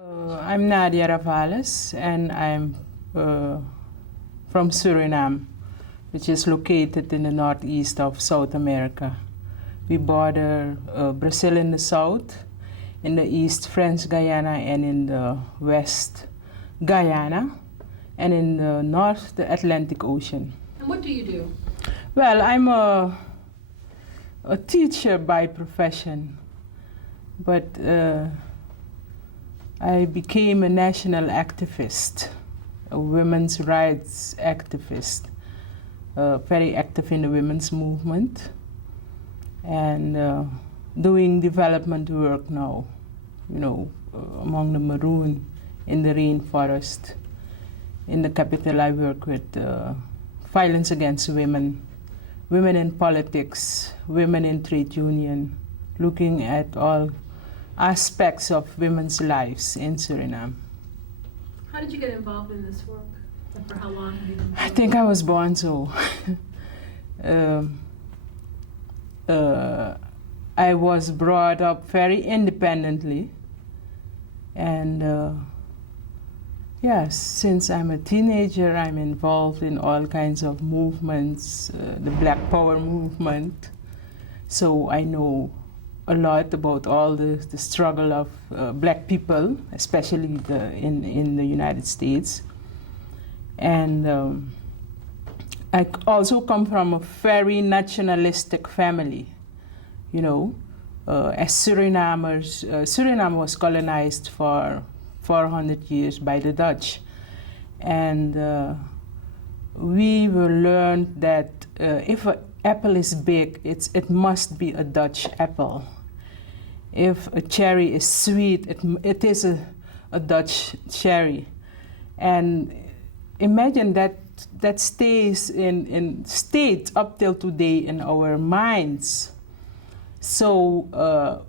I'm Nadia Ravales, and I'm from Suriname, which is located in the northeast of South America. We border Brazil in the south, in the east French Guyana, and in the west Guyana, and in the north the Atlantic Ocean. And what do you do? Well, I'm a teacher by profession, but I became a national activist, a women's rights activist, very active in the women's movement, and doing development work now, among the Maroon in the Rainforest. In the capital, I work with violence against women, women in politics, women in trade union, looking at all aspects of women's lives in Suriname. How did you get involved in this work? And for how long have you been doing it? I think I was born so. I was brought up very independently, and yes, since I'm a teenager, I'm involved in all kinds of movements, the Black Power movement, so I know a lot about all the struggle of black people, especially in the United States. And I also come from a very nationalistic family. As Surinamers, Suriname was colonized for 400 years by the Dutch. And we were learned that if an apple is big, it must be a Dutch apple. If a cherry is sweet, it is a Dutch cherry. And imagine that stays stayed up till today in our minds. So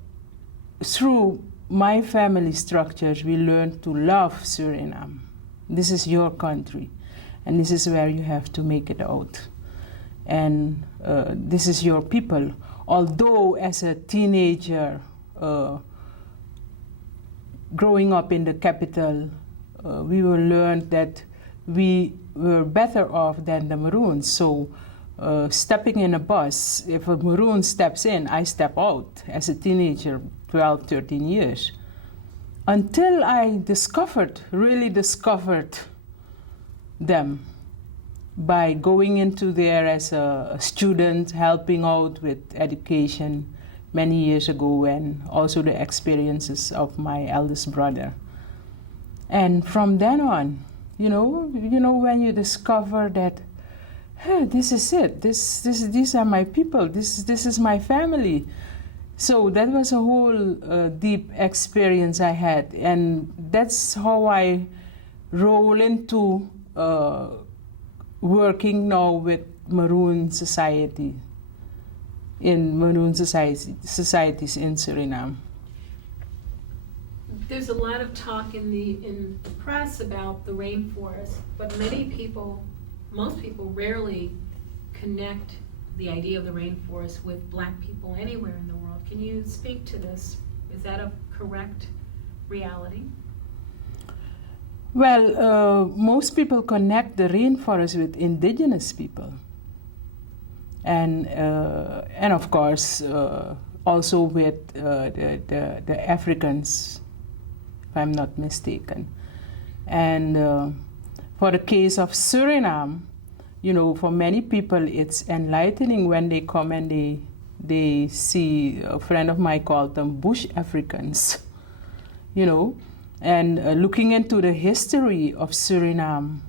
through my family structures, we learned to love Suriname. This is your country, and this is where you have to make it out. And this is your people. Although as a teenager, growing up in the capital, we were learned that we were better off than the Maroons. So stepping in a bus, if a Maroon steps in, I step out as a teenager, 12, 13 years. Until I really discovered them by going into there as a student, helping out with education many years ago, and also the experiences of my eldest brother. And from then on, when you discover that, hey, this is it, these are my people, this is my family. So that was a whole deep experience I had, and that's how I roll into working now with Maroon society, in Maroon societies in Suriname. There's a lot of talk in the press about the rainforest, but most people rarely connect the idea of the rainforest with black people anywhere in the world. Can you speak to this? Is that a correct reality? Well, most people connect the rainforest with indigenous people. And of course, also with the Africans, if I'm not mistaken. And for the case of Suriname, for many people it's enlightening when they come and they see, a friend of mine called them bush Africans, and looking into the history of Suriname,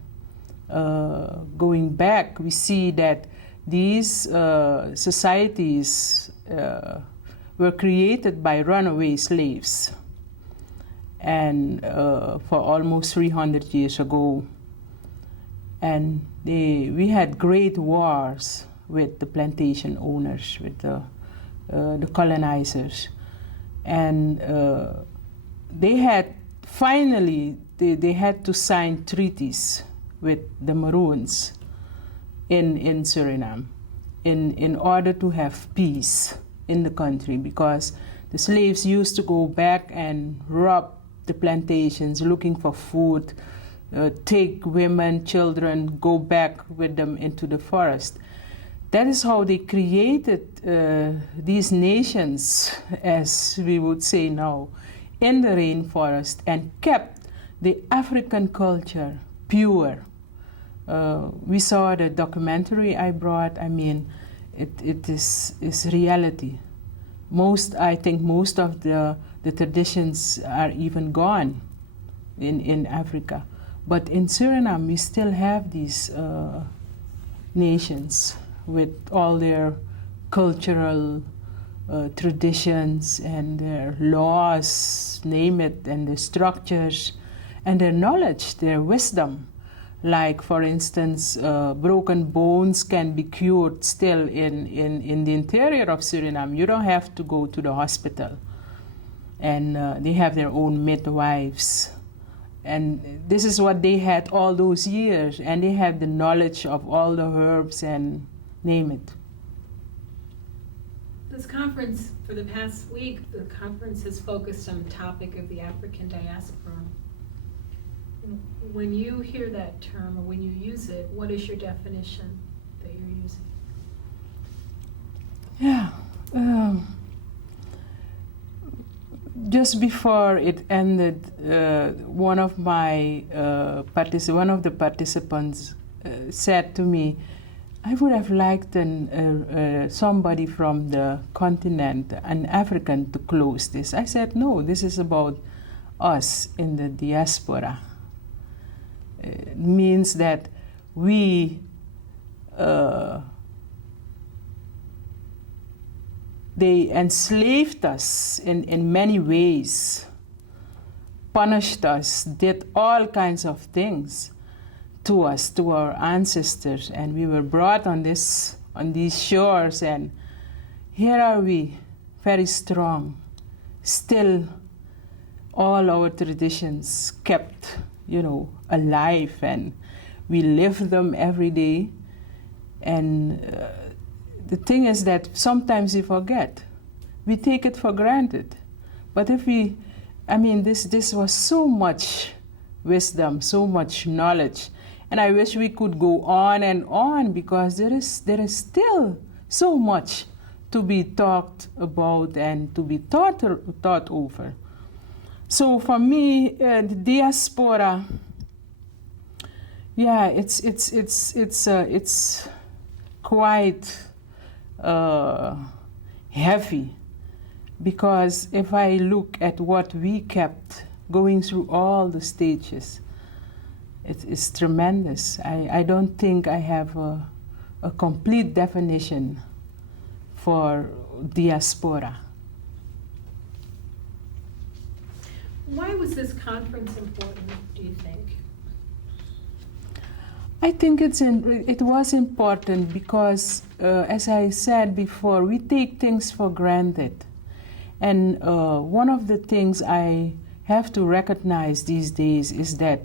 going back, we see that these societies were created by runaway slaves, and for almost 300 years ago. And we had great wars with the plantation owners, with the colonizers. And they had they had to sign treaties with the Maroons in Suriname in order to have peace in the country, because the slaves used to go back and rob the plantations, looking for food, take women, children, go back with them into the forest. That is how they created these nations, as we would say now, in the rainforest, and kept the African culture pure. We saw the documentary I brought. I mean, it is reality. I think most of the traditions are even gone in Africa. But in Suriname, we still have these nations with all their cultural traditions and their laws, name it, and the structures, and their knowledge, their wisdom. Like, for instance, broken bones can be cured still in the interior of Suriname. You don't have to go to the hospital. And they have their own midwives. And this is what they had all those years. And they had the knowledge of all the herbs and name it. This conference, for the past week, the conference has focused on the topic of the African diaspora. When you hear that term, or when you use it, what is your definition that you're using? Yeah. Just before it ended, one of the participants said to me, I would have liked somebody from the continent, an African, to close this. I said, no, this is about us in the diaspora. It means that we they enslaved us in many ways, punished us, did all kinds of things to us, to our ancestors, and we were brought on these shores, and here are we, very strong, still all our traditions kept, alive, and we live them every day. And the thing is that sometimes we forget. We take it for granted. But this was so much wisdom, so much knowledge. And I wish we could go on and on, because there is still so much to be talked about and to be thought over. So for me, the diaspora, yeah, it's quite heavy, because if I look at what we kept going through all the stages, it's tremendous. I don't think I have a complete definition for diaspora. Why was this conference important, do you think? I think it was important because, as I said before, we take things for granted. And one of the things I have to recognize these days is that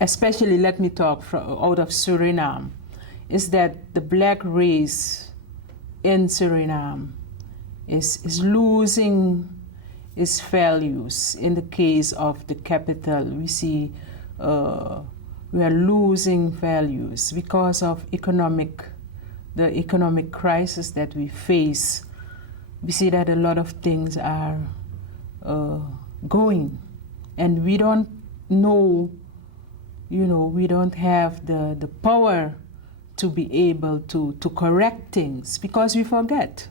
especially, let me talk out of Suriname, is that the black race in Suriname is losing its values. In the case of the capital, we see we are losing values because of the economic crisis that we face. We see that a lot of things are going, and we don't know, we don't have the power to be able to correct things, because we forget.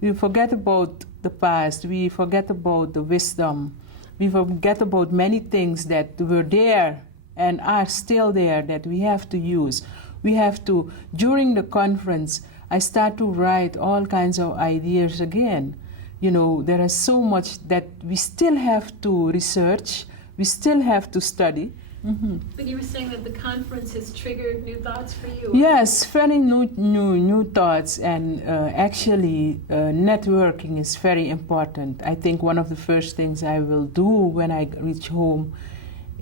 We forget about the past, we forget about the wisdom, we forget about many things that were there and are still there that we have to use. We have to, during the conference, I start to write all kinds of ideas again. There is so much that we still have to research, we still have to study. Mm-hmm. But you were saying that the conference has triggered new thoughts for you. Yes, very new thoughts, and actually networking is very important. I think one of the first things I will do when I reach home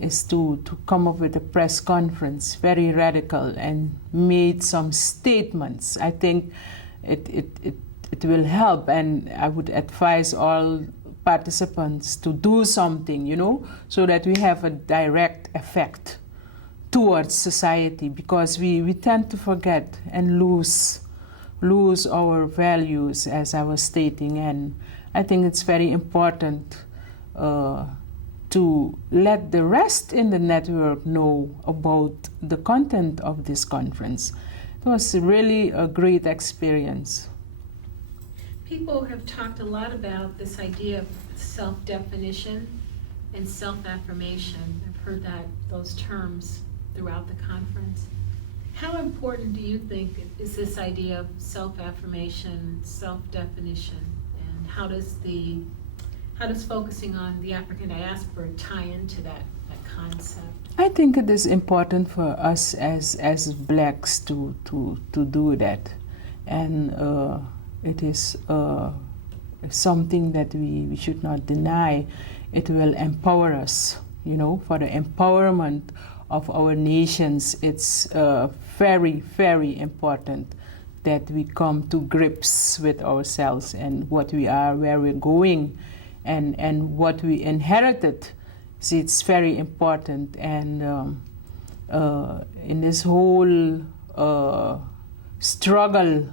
is to come up with a press conference, very radical, and made some statements. I think it will help, and I would advise all participants to do something, you know, so that we have a direct effect towards society, because we tend to forget and lose our values, as I was stating. And I think it's very important to let the rest in the network know about the content of this conference. It was really a great experience. People have talked a lot about this idea of self-definition and self-affirmation. I've heard those terms throughout the conference. How important do you think is this idea of self-affirmation, self-definition, and how does focusing on the African diaspora tie into that concept? I think it is important for us as blacks to do that, and it is something that we should not deny. It will empower us, you know, for the empowerment of our nations. It's very, very important that we come to grips with ourselves and what we are, where we're going, and what we inherited. See, it's very important. And in this whole struggle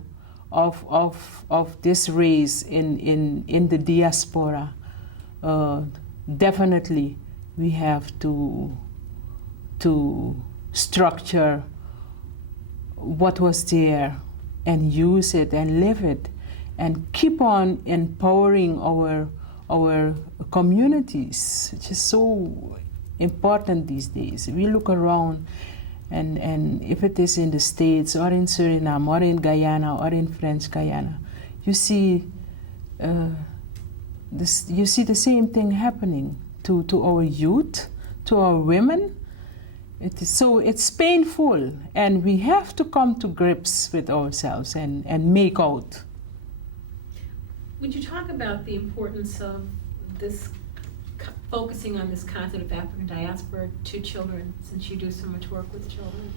of this race in the diaspora, definitely we have to structure what was there and use it and live it and keep on empowering our communities, which is so important these days. We look around, and if it is in the States or in Suriname or in Guyana or in French Guyana, you see you see the same thing happening to our youth, to our women. It's painful, and we have to come to grips with ourselves and make out. Would you talk about the importance of this, focusing on this concept of African diaspora to children, since you do so much work with children?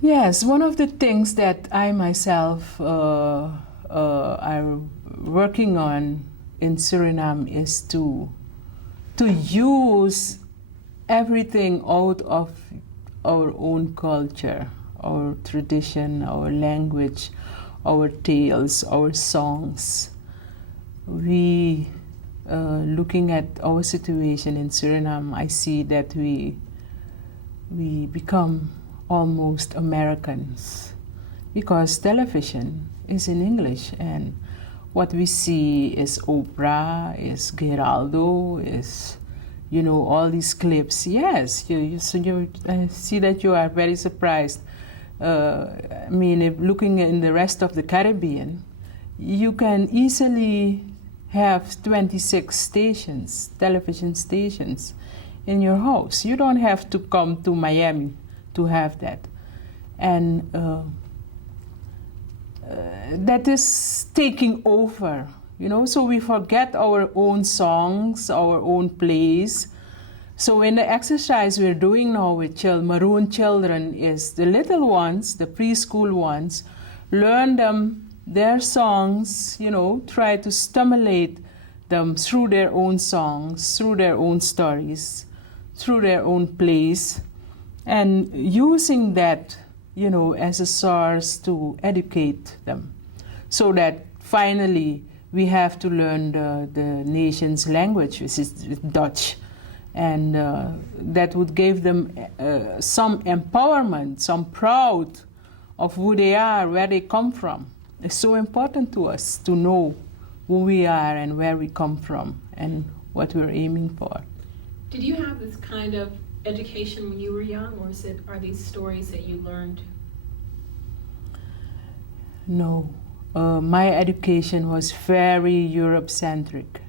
Yes, one of the things that I myself am working on in Suriname is to use everything out of our own culture, our tradition, our language, our tales, our songs. We, looking at our situation in Suriname, I see that we become almost Americans, because television is in English, and what we see is Oprah, is Geraldo, is, you know, all these clips. Yes, I see that you are very surprised. I mean, if looking in the rest of the Caribbean, you can easily have 26 stations, television stations, in your house. You don't have to come to Miami to have that. And that is taking over, you know, so we forget our own songs, our own plays. So in the exercise we're doing now with Maroon children is the little ones, the preschool ones, learn them their songs, you know, try to stimulate them through their own songs, through their own stories, through their own plays, and using that, you know, as a source to educate them, so that finally we have to learn the nation's language, which is Dutch, and that would give them some empowerment, some proud of who they are, where they come from. It's so important to us to know who we are and where we come from and what we're aiming for. Did you have this kind of education when you were young, or are these stories that you learned? No. My education was very Europe-centric.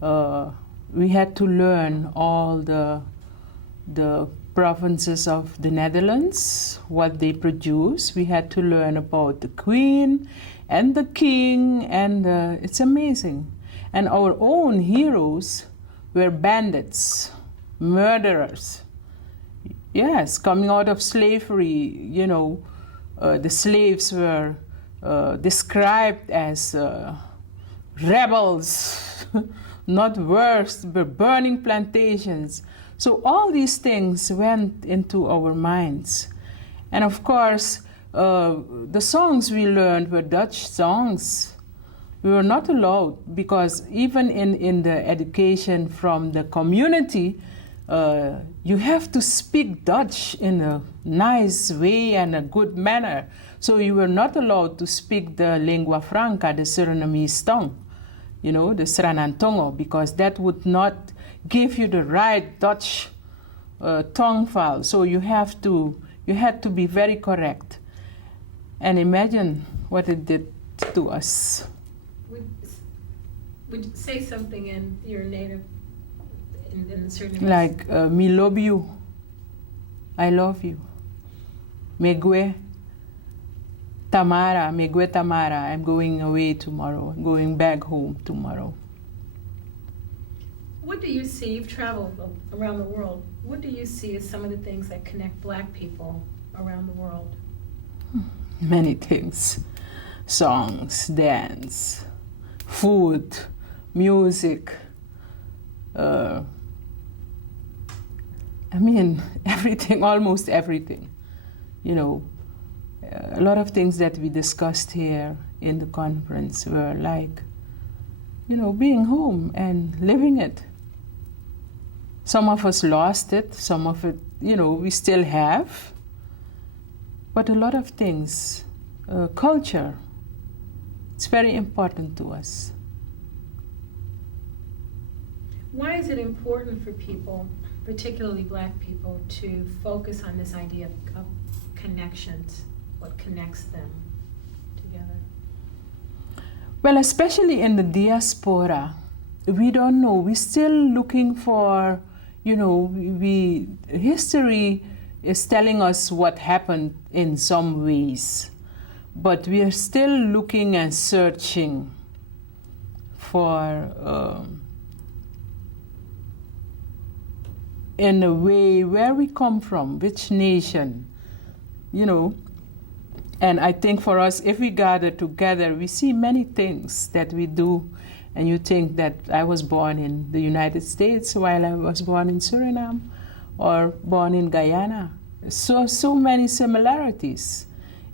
We had to learn all the provinces of the Netherlands, what they produce. We had to learn about the Queen and the King, and it's amazing. And our own heroes were bandits, murderers. Yes, coming out of slavery, you know, the slaves were described as rebels not worse, but burning plantations. So all these things went into our minds. And of course, the songs we learned were Dutch songs. We were not allowed, because even in the education from the community, you have to speak Dutch in a nice way and a good manner. So you were not allowed to speak the lingua franca, the Surinamese tongue, the Sranantongo, because that would not give you the right Dutch tongue file. So you had to be very correct. And imagine what it did to us. Would you say something in your native, in the Surinamese? Like, me love you. I love you. Megwe Tamara, Megwe Tamara, I'm going away tomorrow, I'm going back home tomorrow. What do you see, you've traveled around the world, what do you see as some of the things that connect Black people around the world? Many things. Songs, dance, food, music. Everything, almost everything. A lot of things that we discussed here in the conference were like, being home and living it. Some of us lost it, some of it, we still have. But a lot of things, culture, it's very important to us. Why is it important for people, particularly Black people, to focus on this idea of connections? What connects them together? Well, especially in the diaspora, we don't know. We're still looking for, history is telling us what happened in some ways, but we are still looking and searching for, in a way, where we come from, which nation, And I think for us, if we gather together, we see many things that we do. And you think that I was born in the United States while I was born in Suriname or born in Guyana. So many similarities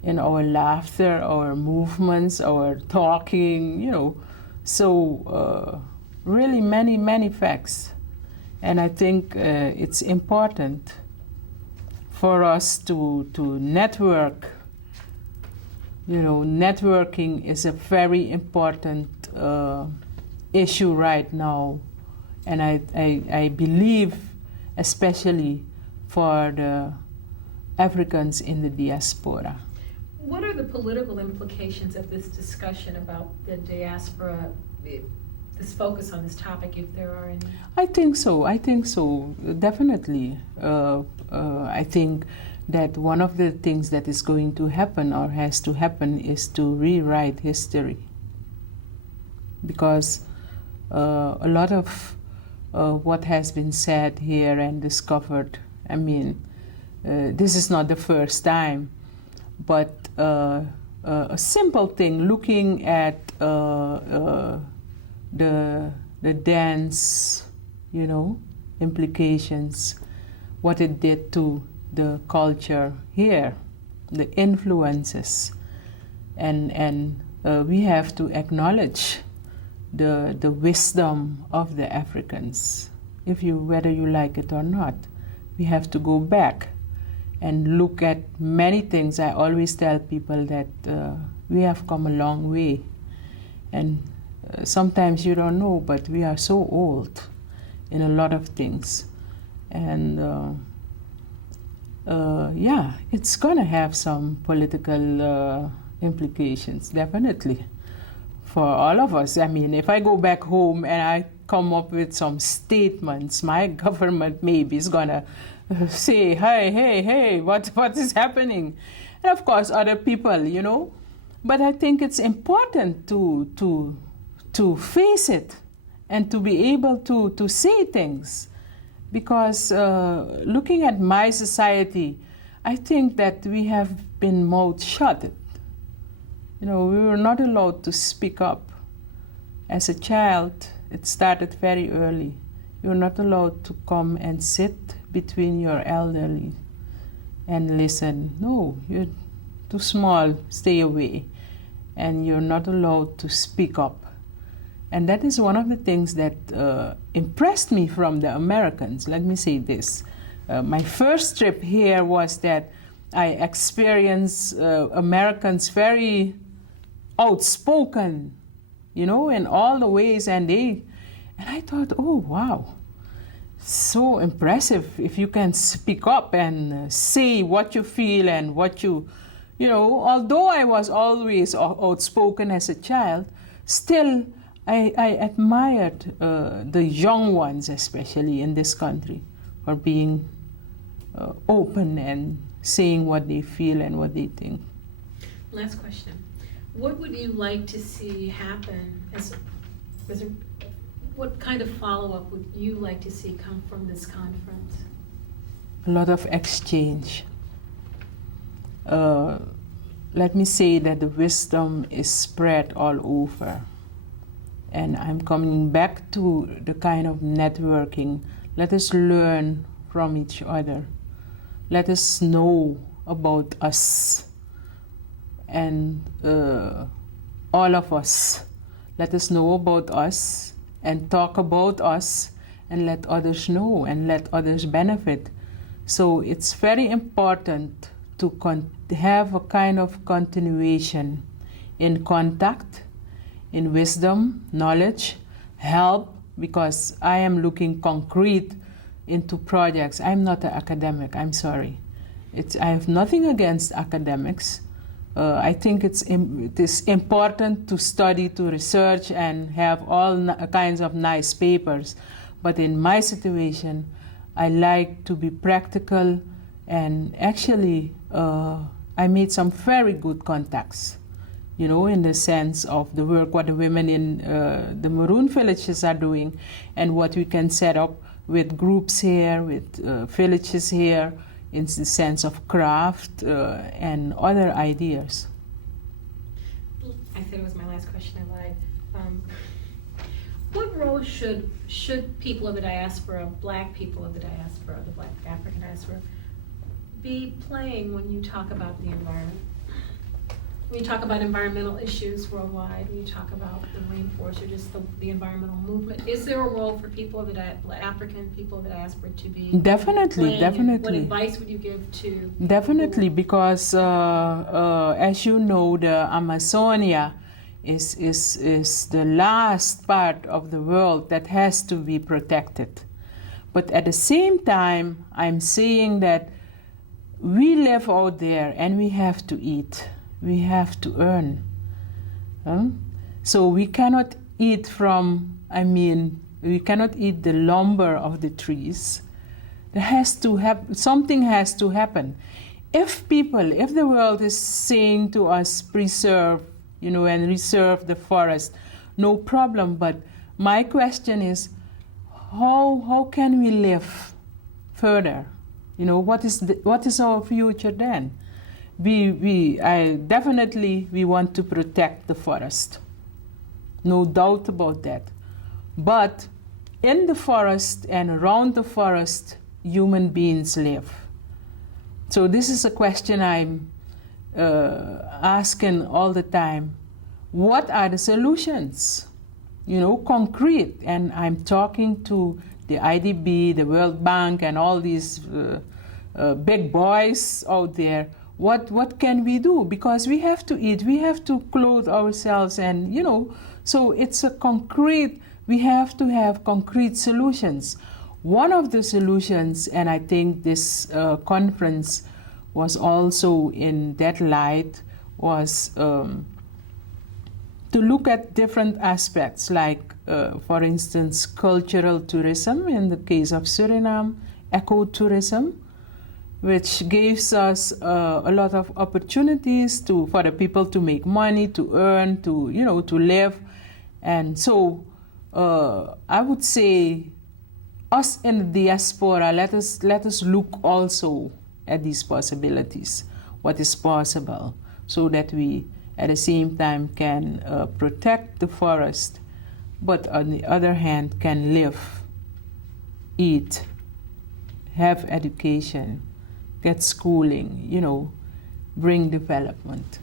in our laughter, our movements, our talking, So really many facts. And I think it's important for us to network. Networking is a very important issue right now, and I believe especially for the Africans in the diaspora. What are the political implications of this discussion about the diaspora, this focus on this topic, if there are any? I think so, definitely. I think that one of the things that is going to happen or has to happen is to rewrite history. Because a lot of what has been said here and discovered, this is not the first time, but a simple thing, looking at the dance, implications, what it did to the culture here, the influences, and we have to acknowledge the wisdom of the Africans. Whether you like it or not, we have to go back and look at many things. I always tell people that we have come a long way, and sometimes you don't know, but we are so old in a lot of things, and it's gonna have some political implications, definitely, for all of us. If I go back home and I come up with some statements, my government maybe is gonna say, hey, what is happening? And of course, other people, But I think it's important to face it and to be able to say things. Because looking at my society, I think that we have been mouth shut. We were not allowed to speak up. As a child, It started very early. You're not allowed to come and sit between your elderly and listen. No, you're too small, stay away. And you're not allowed to speak up. And that is one of the things that impressed me from the Americans. Let me say this. My first trip here was that I experienced Americans very outspoken, you know, in all the ways. And I thought, oh, wow, so impressive if you can speak up and say what you feel and what you know, although I was always outspoken as a child, still I admired the young ones, especially in this country, for being open and saying what they feel and what they think. Last question. What would you like to see happen what kind of follow-up would you like to see come from this conference? A lot of exchange. Let me say that the wisdom is spread all over. And I'm coming back to the kind of networking. Let us learn from each other. Let us know about us. And all of us. Let us know about us and talk about us and let others know and let others benefit. So it's very important to have a kind of continuation in contact, in wisdom, knowledge, help, because I am looking concrete into projects. I'm not an academic, I'm sorry. I have nothing against academics. I think it is important to study, to research, and have all kinds of nice papers. But in my situation, I like to be practical, and actually, I made some very good contacts, you know, in the sense of the work what the women in the Maroon villages are doing, and what we can set up with groups here, with villages here, in the sense of craft and other ideas. I said it was my last question, I lied. What role should people of the diaspora, black people of the diaspora, the black African diaspora, be playing when you talk about the environment? When you talk about environmental issues worldwide, when you talk about the rainforest or just the environmental movement, is there a role for people of the African people of the diaspora to be Definitely, playing? definitely. What advice would you give to? Definitely, because as you know, the Amazonia is the last part of the world that has to be protected. But at the same time, I'm saying that we live out there and we have to eat. We have to earn. So we cannot eat we cannot eat the lumber of the trees. Something has to happen. If the world is saying to us, preserve, you know, and reserve the forest, no problem. But my question is, how can we live further? You know, what is our future then? We want to protect the forest. No doubt about that. But in the forest and around the forest, human beings live. So this is a question I'm asking all the time. What are the solutions? You know, concrete. And I'm talking to the IDB, the World Bank, and all these big boys out there. What can we do? Because we have to eat, we have to clothe ourselves, and you know, so it's a concrete, we have to have concrete solutions. One of the solutions, and I think this conference was also in that light, was to look at different aspects, like for instance, cultural tourism in the case of Suriname, ecotourism, which gives us a lot of opportunities for the people to make money, to earn, to live. And so I would say us in the diaspora, let us look also at these possibilities, what is possible, so that we at the same time can protect the forest but on the other hand can live, eat, have education, get schooling, bring development.